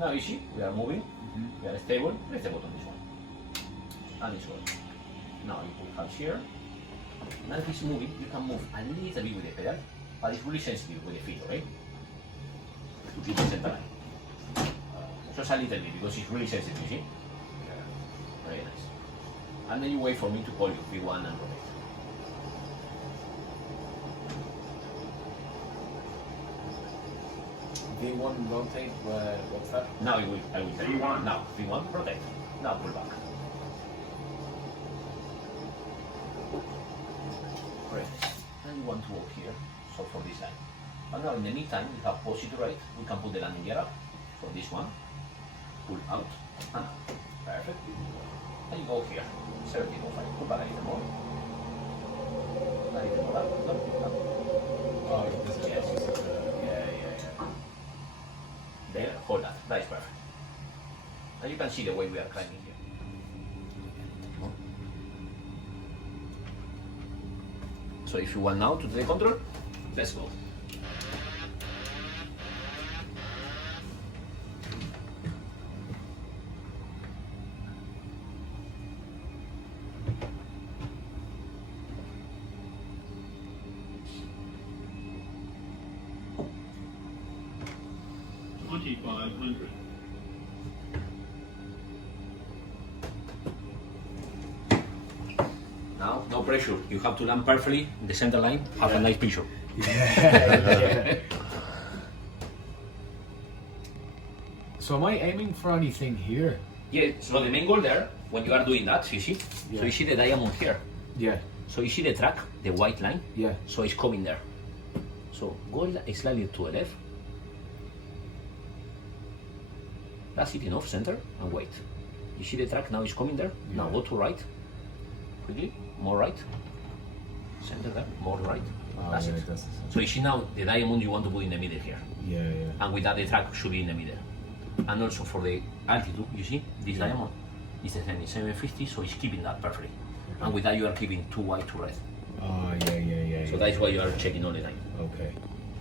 now you see, we are moving, we are stable, press the button this one. And it's going. Now you put hands here. Now if it's moving, you can move a little bit with the pedal, but it's really sensitive with the feet, okay? To keep the center line. Just a little bit because it's really sensitive, you see? Very nice. And then you wait for me to call you, V1 and rotate. V1 rotate, what's that? Now I will tell you. V1. Now, V1, rotate. Now pull back. Great. And you want to walk here, so for this line. And now in the meantime, we have positive right. We can put the landing gear up. So this one, pull out, and up. Perfect. And you go here, 17.05. Pull back a little more. A little more up. Up. Oh, this is Yes. Yeah. There, hold that. That is perfect. And you can see the way we are climbing here. So if you want now to take control, let's go. $2,500. Now, no pressure. You have to land perfectly in the center line, have a nice picture. So am I aiming for anything here? Yeah, so the main goal there, when you are doing that, you see? Yeah. So you see the diamond here. Yeah, So you see the track, the white line? yeah. So it's coming there. So go slightly to the left. That's it, enough, center, and wait. You see the track, now it's coming there. Now Yeah. go to right. Quickly, more right. Center there, more right. Oh, That's yeah, it. that's- So you see now the diamond you want to put in the middle here. Yeah, yeah. And with that the track should be in the middle. And also for the altitude, you see, this diamond is the same, it's 750, so it's keeping that perfectly. And with that you are keeping too wide to right. Oh, yeah. So that is why you are checking all the time. Okay.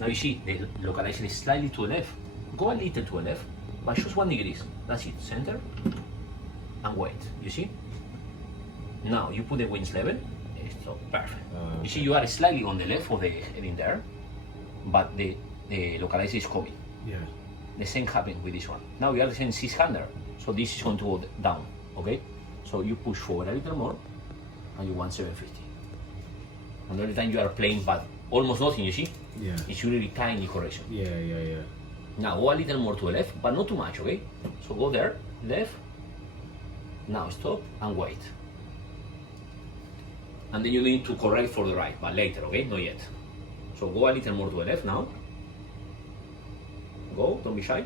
Now you see, the localization is slightly to the left. Go a little to the left, but just 1 degree. That's it, center, and wait, you see? Now you put the wings level, it's so perfect. You see, you are slightly on the left of the heading there, but the localization is coming. Yeah. The same happened with this one. Now we are saying 600, so this is going to go down, okay? So you push forward a little more, and you want 750. And every time you are playing, but almost nothing, you see? Yeah. It's really tiny correction. Yeah. Now go a little more to the left, but not too much, okay? So go there, left, now stop and wait. And then you need to correct for the right, but later, okay? Not yet. So go a little more to the left now. Go, don't be shy.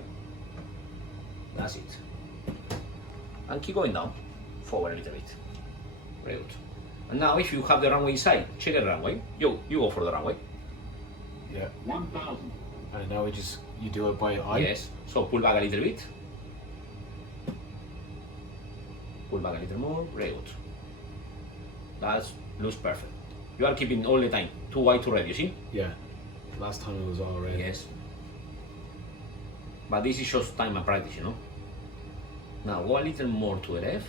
That's it. And keep going down, forward a little bit. Very good. And now if you have the runway inside, check the runway. You go for the runway. Yeah. 1,000. And now you do it by eye? Yes. So pull back a little bit. Pull back a little more. Very good. That looks perfect. You are keeping all the time. Too wide, too red, you see? Yeah. Last time it was all red. Yes. But this is just time and practice, you know? Now go a little more to the left.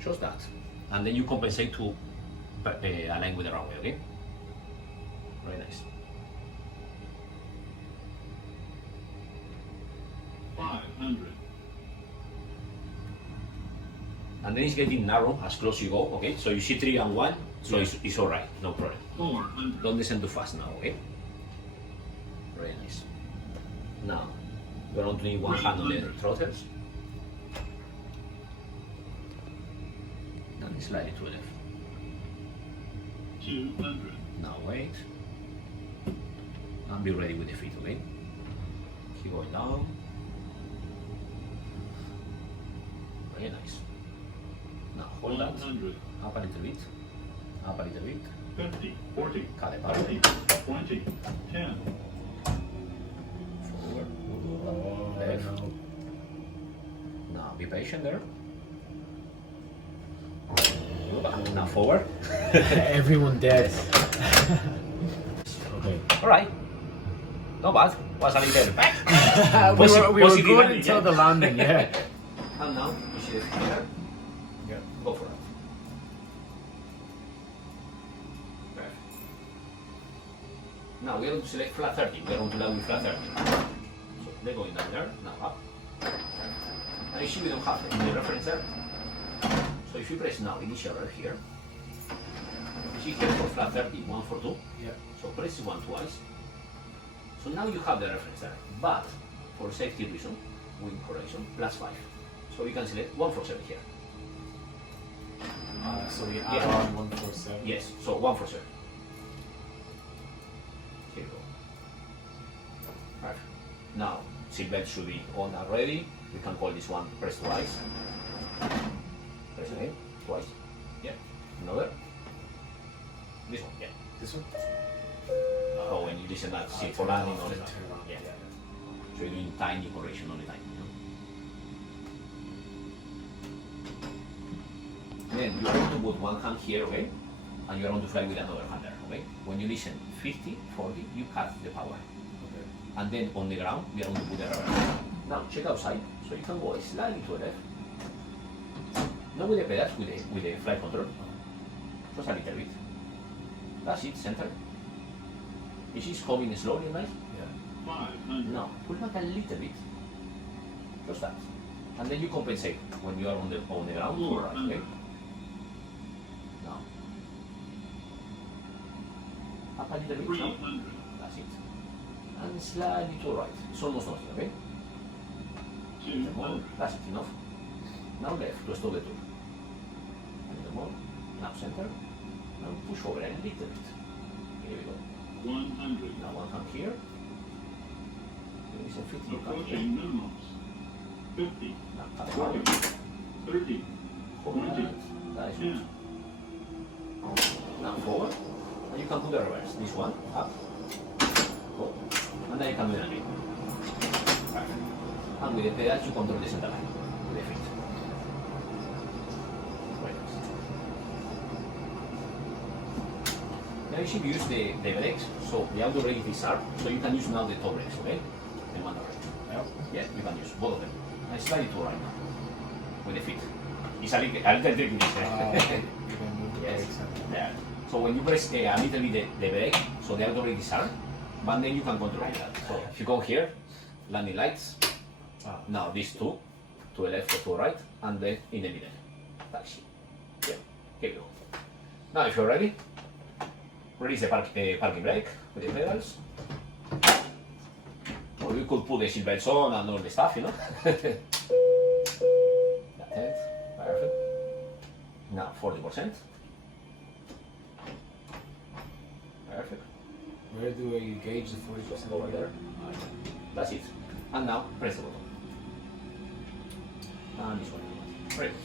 Just that. And then you compensate to align with the runway, okay? Very nice. 500. And then it's getting narrow as close you go, okay? So you see 3 and 1, so Yeah. it's all right, no problem. 400. Don't descend too fast now, okay? Very nice. Now, we're going to need one hand on the throttles. And slightly to the left. 200. Now wait. And be ready with the feet, okay? Keep going down. Very nice. Now hold that. 100. Up a little bit. Up a little bit. 50. 40. Cut it back. 30. 20. 10. Forward. Oh, Left. no. Now be patient there. Now forward. Everyone dead. Okay. Alright. Not bad. Was a little back. we were Positive good ending, until yeah. the landing, yeah. And now you see the here. Yeah. Go for it. Perfect. Now we are going to select flat 30. We are going to land with flat 30. So they're going down there. Now up. Now you see we don't have the reference there. So if you press now initial right here, you see here for flat 30, 1 for 2. Yeah. So press 1 twice. So now you have the reference there, but for safety reason, wind correction, +5. So you can select 147 here. So we add Yeah. on 147. Yes, so 147. Here you go. Perfect. Now, seatbelt should be on already. We can call this one press twice. Press again, twice. Yeah, another. This one, yeah. This one? Oh, when you listen that seat for landing all the time. Yeah. So you're doing tiny correction all the time. You know? Then you are going to put one hand here, okay? And you are going to fly with another hand there, okay? When you listen 50, 40, you cut the power. Okay. And then on the ground, we are going to put the rubber. Now check outside, so you can go slightly to the left. Not with the pedals, with the flight control. Just a little bit. That's it, center. Is it coming slowly, nice? Yeah. 500. No, pull back a little bit. Just that. And then you compensate when you are on the ground to the right, okay? Now. Up a little bit now. 300. That's it. And slightly to the right. It's almost nothing, okay? A little more. 200. That's it, enough. Now left to stop the tour. A little more. Now center. Now push over a little bit. Here we go. 100. Now one hand here. There is a 50 you can here. Approaching minimums. 50. Now cut the 40. power. 30. Forward. 20. That is 10. good. Now forward. And you can do the reverse. This one, up, go. And then you can do it again. Perfect. And with the pedals you control the center line with the feet. Right. Now you should use the brakes. So the auto brake is sharp, so you can use now the toe brakes, okay? The manual brake. Yep. Yeah, you can use both of them. And slide it to right now with the feet. It's a little tricky. Okay. You can move the Yes. brakes and- Yeah. So when you press a little bit the brake, so the auto brake is hard, but then you can control that. So if you come here, landing lights, Ah. now these two, to the left or to the right, and then in the middle, taxi. Yeah, here you go. Now if you're ready, release the parking brake with the pedals. Or you could put the seat belts on and all the stuff, you know. That's it, perfect. Now 40%. Perfect. Where do I gauge the 40%? Over there. That's it. And now press the button. And this one. Very good.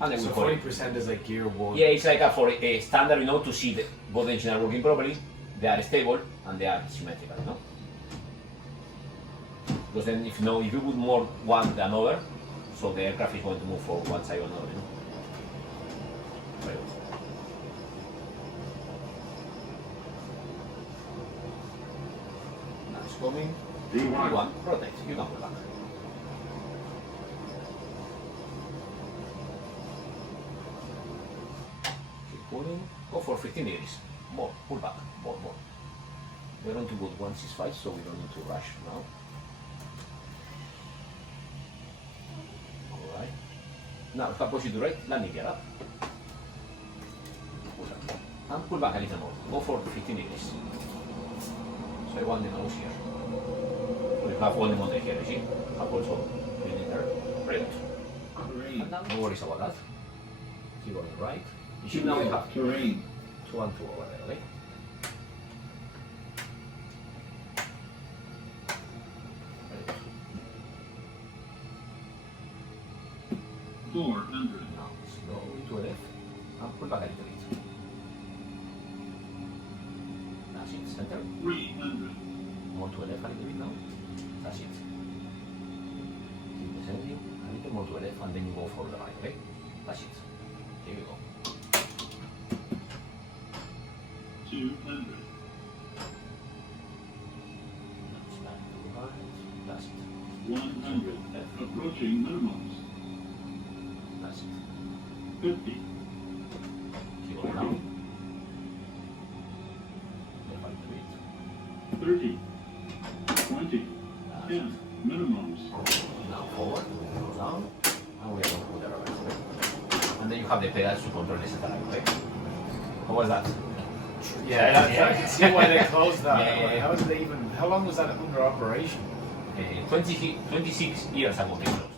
And then So we call it. 40% is like gear 1. Yeah, it's like for a standard, you know, to see both the engines are working properly, they are stable, and they are symmetrical, you know. Because then if you put more one than other, so the aircraft is going to move for one side or another, you know. Very good. Now it's coming. D1. One, rotate, you can go back. Keep pulling, go for 15 degrees. More, pull back, more. We're going to go 165, so we don't need to rush now. Alright. Now, if I push it to right, landing gear up. Push up. And pull back a little more. Go for 15 degrees. So I want the nose here. We have one motor here, you see? Have also unit there. Very good. Terrain. And now, no worries about that. Keep going right. You see now we have Terrain. 2 and 2 over there, okay? Very good. 400. Now, slowly to the left. And pull back a little bit. That's it, center. 300. More to the left a little bit now. That's it. Keep descending, a little more to the left, and then you go for the right, okay? That's it. Here we go. 200. 100. Approaching minimums. That's it. 50. Keep going down. If I do it. 30. 20. That's 10. Minimums. Now forward, down, and we are going to put the reverse. And then you have the pedals to control the center line, okay? How was that? Yeah, I can see why they closed that. Yeah. How did they even? How long was that under operation? 26 years ago they closed.